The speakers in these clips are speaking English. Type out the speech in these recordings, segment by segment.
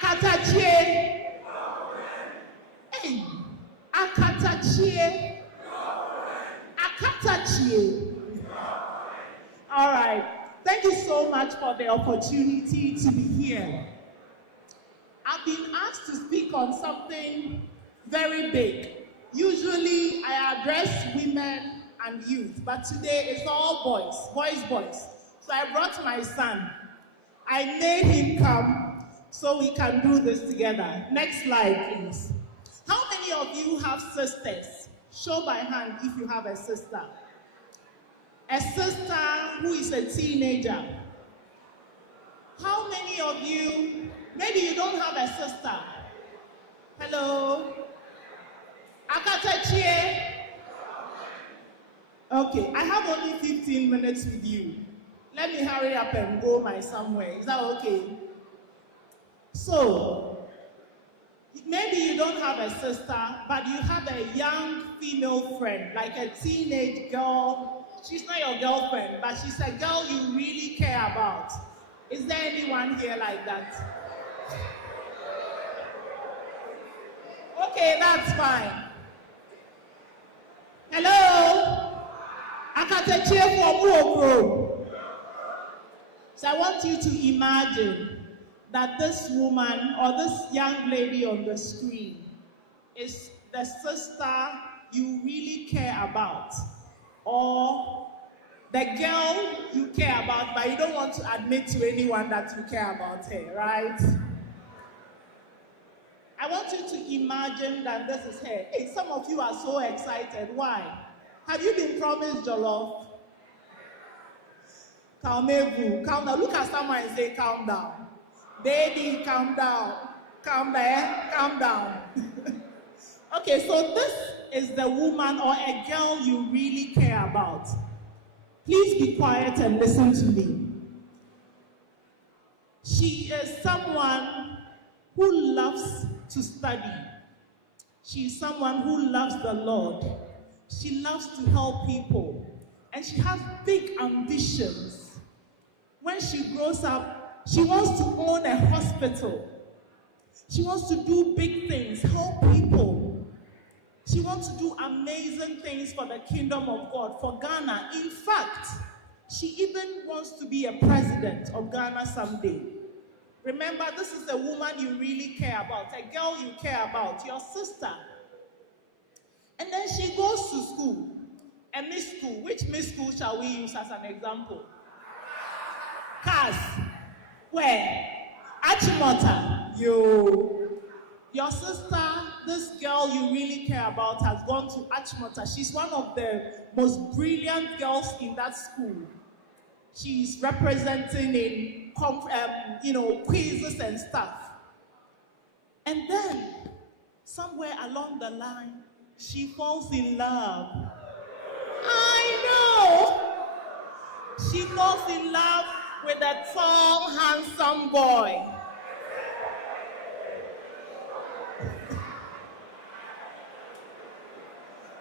Akatachie. Hey. Akatachie. Akatachie. All right. Thank you so much for the opportunity to be here. I've been asked to speak on something very big. Usually I address women and youth, but today it's all boys. So I brought my son. I made him come so we can do this together. Next slide, please. How many of you have sisters? Show by hand if you have a sister. A sister who is a teenager. How many of you, maybe you don't have a sister? Hello? Akatachie? Okay, I have only 15 minutes with you. Let me hurry up and go my somewhere. Is that okay? So, maybe you don't have a sister, but you have a young female friend, like a teenage girl. She's not your girlfriend, but she's a girl you really care about. Is there anyone here like that? Okay, that's fine. Hello? Akatachie for Bro. So I want you to imagine that this woman or this young lady on the screen is the sister you really care about, or the girl you care about, but you don't want to admit to anyone that you care about her, right? I want you to imagine that this is her. Hey, some of you are so excited. Why? Have you been promised jollof? Calm down. Look at someone and say, calm down. Baby, calm down. Calm down. Okay, so this is the woman or a girl you really care about. Please be quiet and listen to me. She is someone who loves to study. She is someone who loves the Lord. She loves to help people. And she has big ambitions. When she grows up, she wants to own a hospital. She wants to do big things, help people. She wants to do amazing things for the kingdom of God, for Ghana. In fact, she even wants to be a president of Ghana someday. Remember, this is a woman you really care about, a girl you care about, your sister. And then she goes to school, a Miss School. Which Miss School shall we use as an example? Cass. Where? Achimota. Your sister, this girl you really care about, has gone to Achimota. She's one of the most brilliant girls in that school. She's representing in, quizzes and stuff. And then, somewhere along the line, she falls in love. I know! She falls in love with a tall, handsome boy.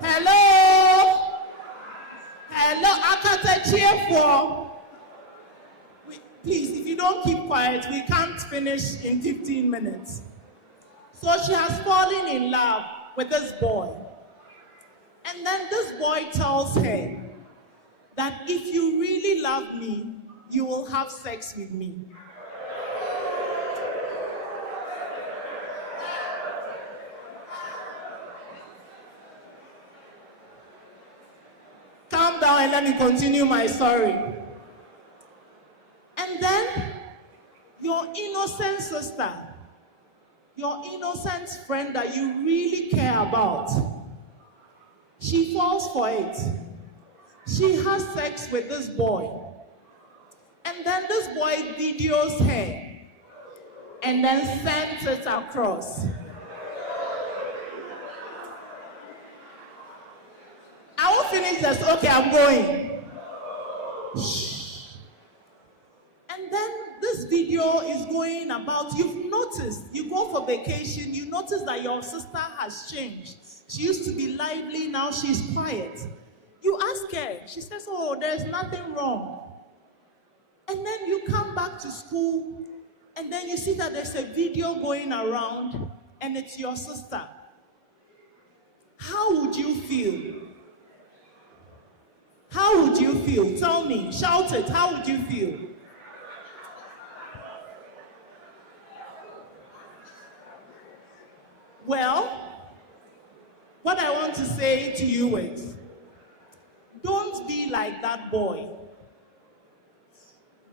Hello? Akatachie for. Please, if you don't keep quiet, we can't finish in 15 minutes. So she has fallen in love with this boy. And then this boy tells her that if you really love me, you will have sex with me. Calm down and let me continue my story. And then, your innocent sister, your innocent friend that you really care about, she falls for it. She has sex with this boy. And then this boy videos her and then sends it across. I won't finish this. Okay, I'm going. Shh. And then this video is going about, you've noticed, you go for vacation, you notice that your sister has changed. She used to be lively, now she's quiet. You ask her, she says, oh, there's nothing wrong. And then you come back to school and then you see that there's a video going around and it's your sister. How would you feel? How would you feel? Tell me, shout it, how would you feel? Well, what I want to say to you is, don't be like that boy.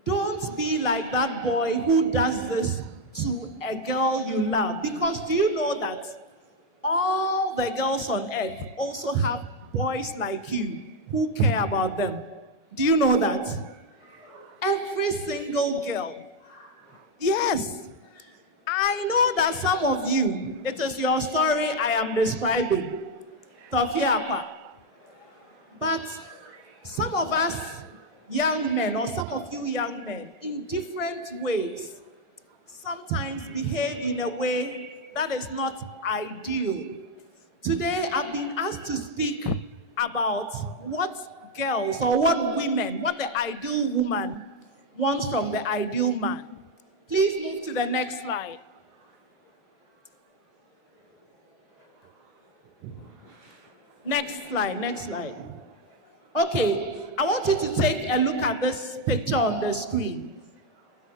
Don't be like that boy who does this to a girl you love. Because do you know that all the girls on earth also have boys like you who care about them? Do you know that? Every single girl. Yes. I know that some of you, it is your story I am describing. Tofiapa. But some of us young men, or some of you young men, in different ways, sometimes behave in a way that is not ideal. Today, I've been asked to speak about what girls or what women, what the ideal woman wants from the ideal man. Please move to the next slide. Next slide, next slide. Okay, I want you to take a look at this picture on the screen.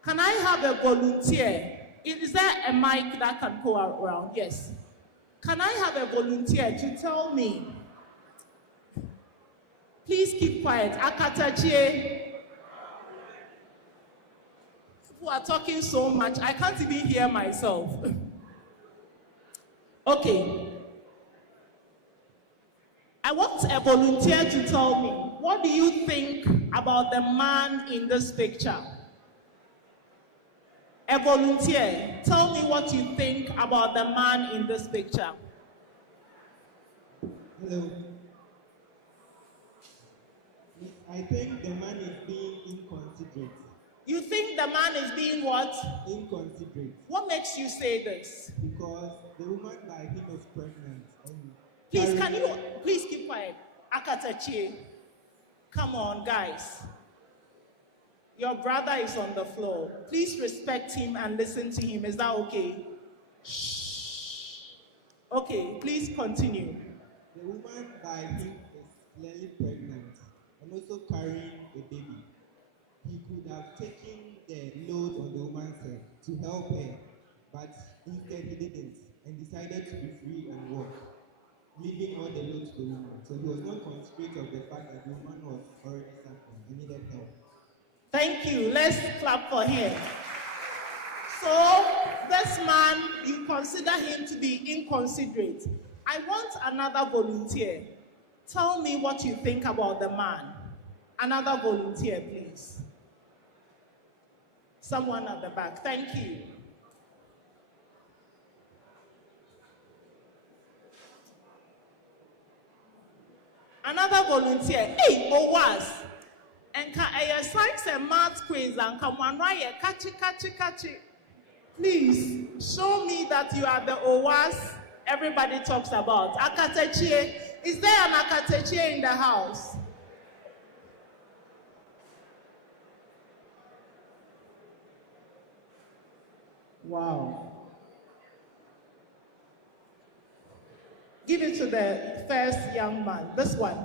Can I have a volunteer? Is there a mic that can go around? Yes. Can I have a volunteer to tell me? Please keep quiet. Akatachie. People are talking so much, I can't even hear myself. Okay. I want a volunteer to tell me, what do you think about the man in this picture? A volunteer, tell me what you think about the man in this picture. Hello. I think the man is being inconsiderate. You think the man is being what? Inconsiderate. What makes you say this? Because the woman by him is pregnant. Please, can you please keep quiet? Akatachi. Come on, guys. Your brother is on the floor. Please respect him and listen to him. Is that okay? Shh. Okay, please continue. The woman by him is clearly pregnant and also carrying a baby. He could have taken the load on the woman's head to help her, but instead he didn't and decided to be free and walk, leaving all the load to the woman. So he was not considerate of the fact that the woman was already suffering and needed help. Thank you. Let's clap for him. So, this man, you consider him to be inconsiderate. I want another volunteer. Tell me what you think about the man. Another volunteer, please. Someone at the back. Thank you. Another volunteer. Hey, OWASS. And science and math quiz and come on, right? Catchy. Please show me that you are the OWASS everybody talks about. Akatechie. Is there an Akatechie in the house? Wow. Give it to the first young man. This one.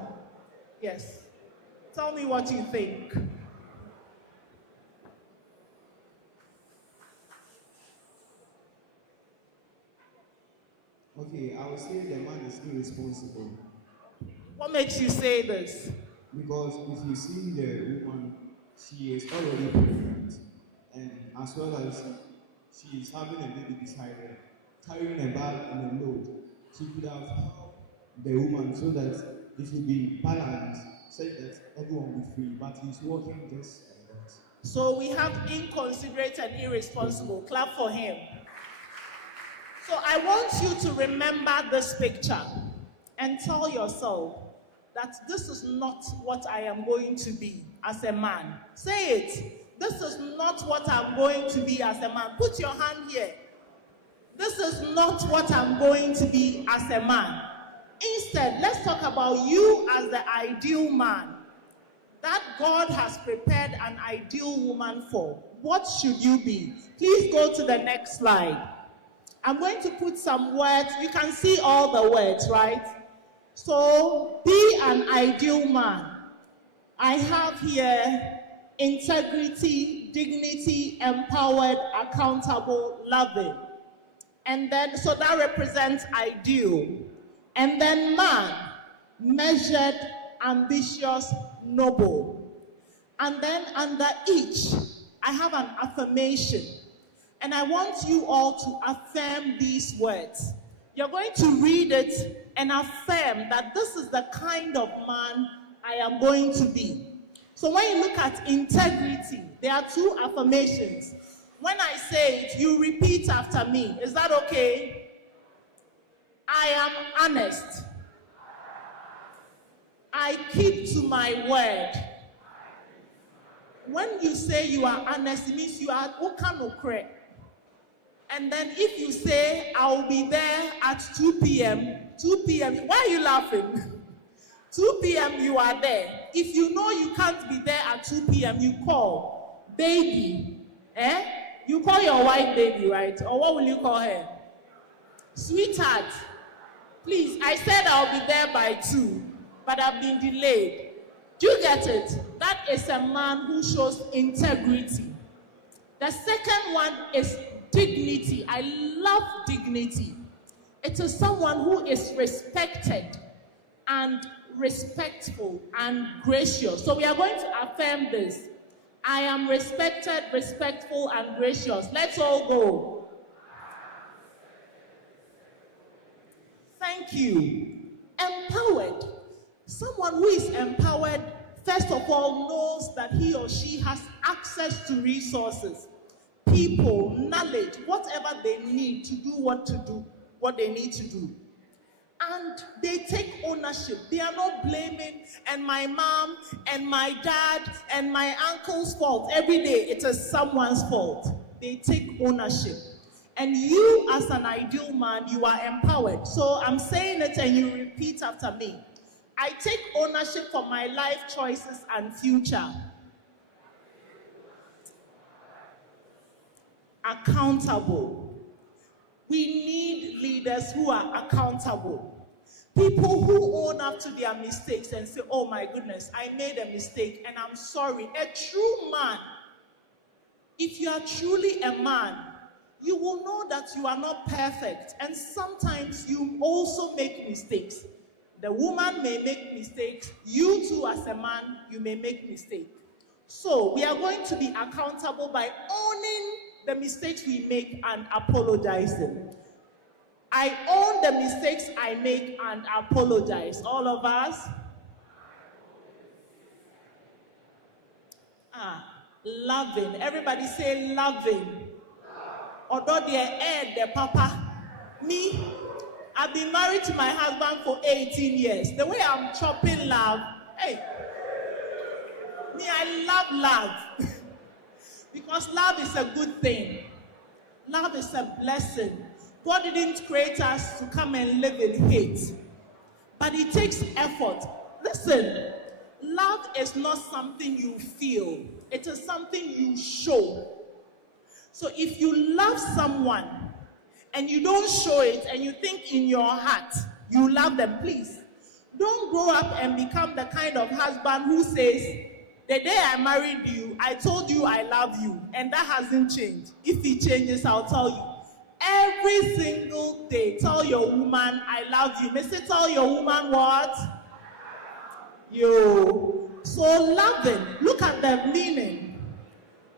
Yes. Tell me what you think. Okay, I would say the man is irresponsible. What makes you say this? Because if you see the woman, she is already pregnant, and as well as she is having a baby beside her, carrying a bag and a load, she could have helped the woman so that it would be balanced, so that everyone will be free, but he's working just like that. So we have inconsiderate and irresponsible. Clap for him. So I want you to remember this picture and tell yourself that this is not what I am going to be as a man. Say it. This is not what I'm going to be as a man. Put your hand here. This is not what I'm going to be as a man. Instead, let's talk about you as the ideal man that God has prepared an ideal woman for. what should you be? Please go to the next slide. I'm going to put some words. You can see all the words, right? So, be an ideal man. I have here integrity, dignity, empowered, accountable, loving. And then, so that represents ideal. And then man, measured, ambitious, noble. And then under each, I have an affirmation. And I want you all to affirm these words. You're going to read it and affirm that this is the kind of man I am going to be. So when you look at integrity, there are two affirmations. When I say it, you repeat after me. Is that okay? I am honest. I keep to my word. When you say you are honest, it means you are okanokre. And then if you say, I'll be there at 2 p.m., 2 p.m., why are you laughing? 2 p.m. you are there. If you know you can't be there at 2 p.m., you call baby. You call your wife baby, right? Or what will you call her? Sweetheart. Please, I said I'll be there by 2, but I've been delayed. Do you get it? That is a man who shows integrity. The second one is dignity. I love dignity. It is someone who is respected and respectful and gracious. So we are going to affirm this. I am respected, respectful, and gracious. Let's all go. Thank you. Empowered. Someone who is empowered, first of all, knows that he or she has access to resources, people, knowledge, whatever they need to do what they need to do. And they take ownership. They are not blaming, and my mom, and my dad, and my uncle's fault. Every day, it is someone's fault. They take ownership. And you, as an ideal man, you are empowered. So I'm saying it, and you repeat after me. I take ownership for my life choices and future. Accountable. We need leaders who are accountable. People who own up to their mistakes and say, oh my goodness, I made a mistake and I'm sorry. A true man, if you are truly a man, you will know that you are not perfect. And sometimes you also make mistakes. The woman may make mistakes. You too, as a man, you may make mistakes. So we are going to be accountable by owning the mistakes we make and apologizing. I own the mistakes I make and apologize. All of us? Loving. Everybody say loving. Although the papa. Me, I've been married to my husband for 18 years. The way I'm chopping love, hey. Me, I love love. Because love is a good thing. Love is a blessing. God didn't create us to come and live in hate. But it takes effort. Listen, love is not something you feel. It is something you show. So if you love someone and you don't show it and you think in your heart you love them, please, don't grow up and become the kind of husband who says, the day I married you, I told you I love you, and that hasn't changed. If it changes, I'll tell you. Every single day, tell your woman, I love you. May say, tell your woman what? Yo. So loving, look at the meaning.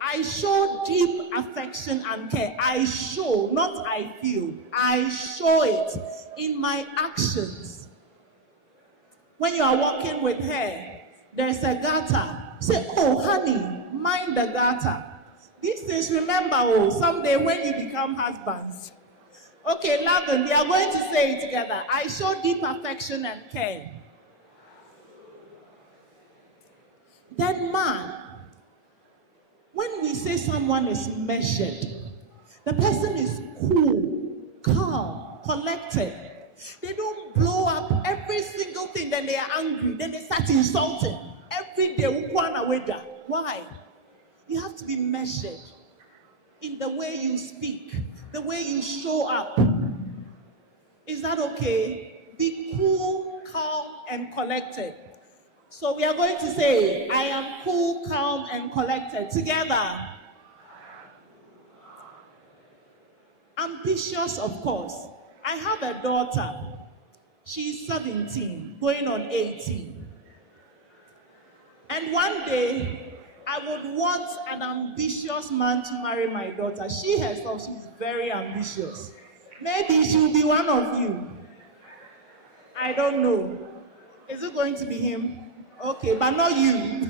I show deep affection and care. I show, not I feel. I show it in my actions. When you are walking with her, there's a gutter. Say, oh, honey, mind the gutter. These things, remember, someday when you become husbands. Okay, loving, we are going to say it together. I show deep affection and care. Then man, when we say someone is measured, the person is cool, calm, collected. They don't blow up every single thing, then they are angry, then they start insulting. Every day, why? You have to be measured. in the way you speak, the way you show up. Is that okay? Be cool, calm, and collected. So we are going to say, I am cool, calm, and collected. Together. Ambitious, of course. I have a daughter. She's 17, going on 18. And one day, I would want an ambitious man to marry my daughter. She herself, she's very ambitious. Maybe she'll be one of you. I don't know. Is it going to be him? Okay, but not you.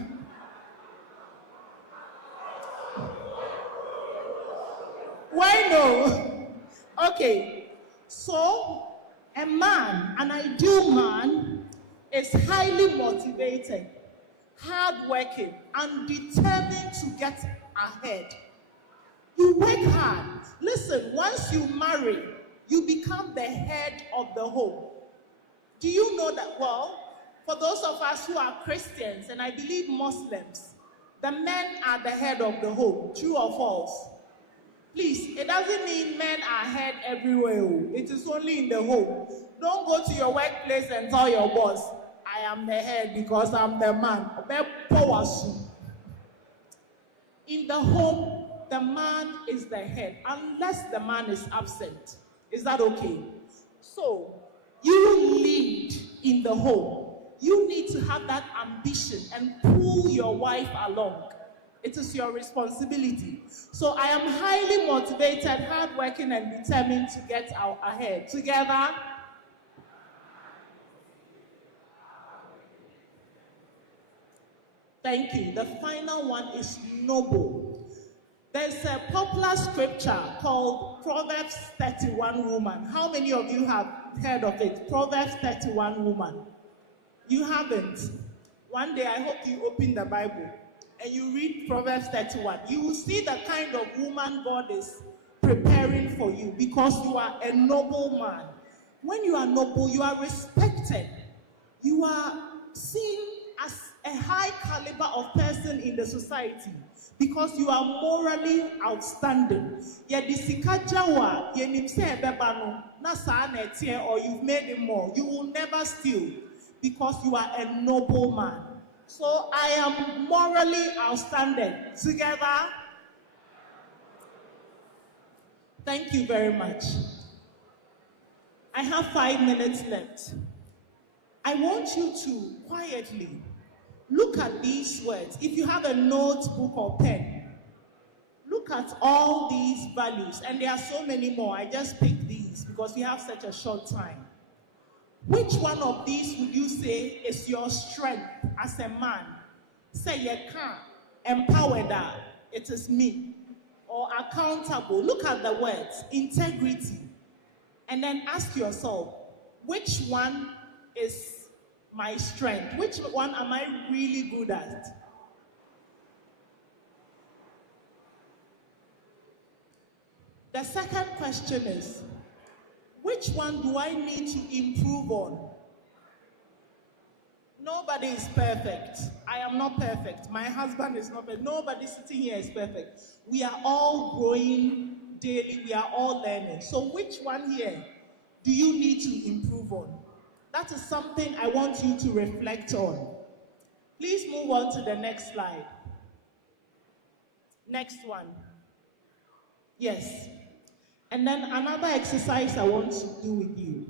Why no? Okay, so a man, an ideal man, is highly motivated, hardworking, and determined to get ahead. You work hard. Listen, once you marry, you become the head of the home. Do you know that? Well, for those of us who are Christians, and I believe Muslims, the men are the head of the home. True or false? Please, it doesn't mean men are head everywhere. It is only in the home. Don't go to your workplace and tell your boss, I am the head because I'm the man. In the home, the man is the head, unless the man is absent. Is that okay? So, you lead in the home. You need to have that ambition and pull your wife along. It is your responsibility. So I am highly motivated, hardworking, and determined to get out ahead. Together. Thank you. The final one is noble. There's a popular scripture called Proverbs 31 Woman. How many of you have heard of it? Proverbs 31 Woman. You haven't. One day I hope you open the Bible and you read Proverbs 31. You will see the kind of woman God is preparing for you because you are a noble man. When you are noble, you are respected. You are seen as a high caliber of person in the society because you are morally outstanding. Or you've made it more. You will never steal because you are a noble man. So I am morally outstanding. Together. Thank you very much. I have 5 minutes left. I want you to quietly look at these words. If you have a notebook or pen, look at all these values. And there are so many more. I just picked these because we have such a short time. Which one of these would you say is your strength as a man? Say you can't empower that. It is me. Or accountable. Look at the words. Integrity. And then ask yourself, which one is my strength? Which one am I really good at? The second question is, which one do I need to improve on? Nobody is perfect. I am not perfect. My husband is not perfect. Nobody sitting here is perfect. We are all growing daily. We are all learning. So which one here do you need to improve on? That is something I want you to reflect on. Please move on to the next slide. Next one. Yes. And then another exercise I want to do with you.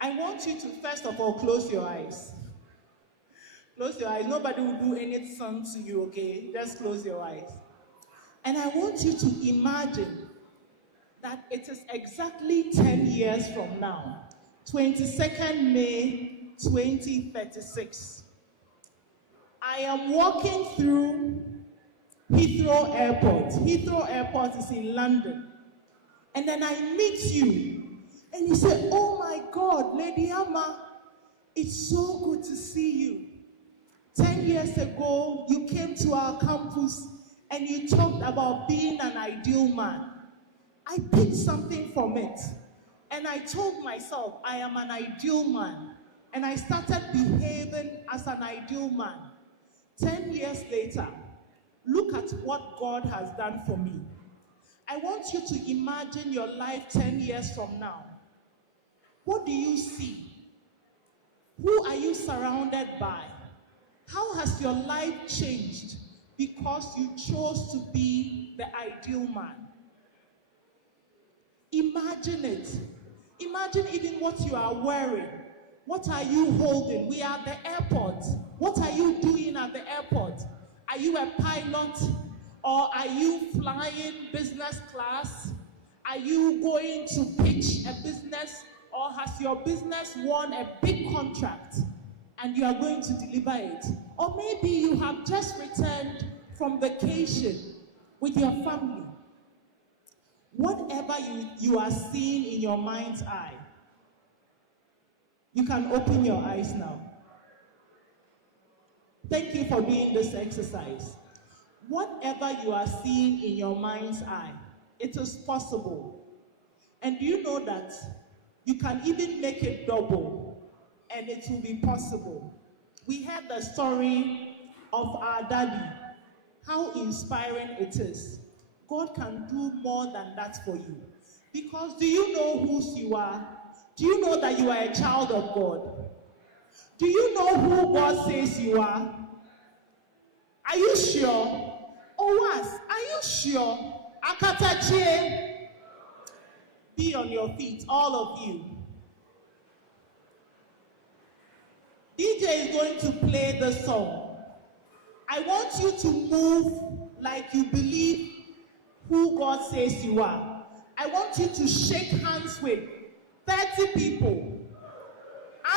I want you to, first of all, close your eyes. Close your eyes. Nobody will do anything to you, okay? Just close your eyes. And I want you to imagine that it is exactly 10 years from now, 22nd May 2036. I am walking through Heathrow Airport. Heathrow Airport is in London. And then I meet you. And you say, oh my God, Lady Amma, it's so good to see you. 10 years ago, you came to our campus and you talked about being an ideal man. I picked something from it. And I told myself, I am an ideal man. And I started behaving as an ideal man. 10 years later, look at what God has done for me. I want you to imagine your life 10 years from now. What do you see? Who are you surrounded by? How has your life changed because you chose to be the ideal man? Imagine it. Imagine even what you are wearing. What are you holding? We are at the airport. What are you doing at the airport? Are you a pilot? Or are you flying business class? Are you going to pitch a business? Or has your business won a big contract and you are going to deliver it? Or maybe you have just returned from vacation with your family. Whatever you are seeing in your mind's eye, you can open your eyes now. Thank you for doing this exercise. Whatever you are seeing in your mind's eye, it is possible. And do you know that you can even make it double and it will be possible? We heard the story of our daddy, how inspiring it is. God can do more than that for you. Because do you know whose you are? Do you know that you are a child of God? Do you know who God says you are? Are you sure? OWASS, are you sure? Akatache. Be on your feet, all of you. DJ is going to play the song. I want you to move like you believe who God says you are. I want you to shake hands with 30 people.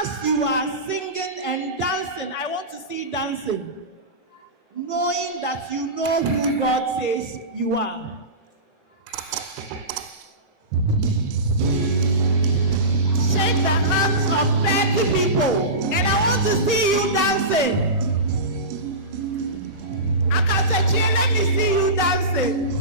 As you are singing and dancing, I want to see dancing, knowing that you know who God says you are. Shake the hands of 30 people, and I want to see you dancing. Akasechi, let me see you dancing.